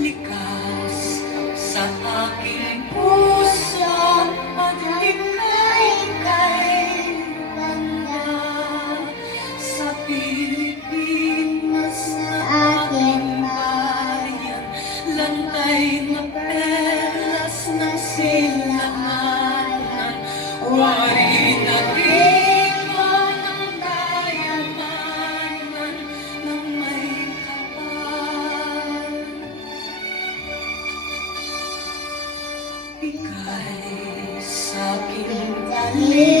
likas sa aking puso at ika'y banda sa Pilipinas na aking bayan, lantay na perlas ng silanganan, wari na rito ng dayamanan ng may kapal. Ika'y sa'king talim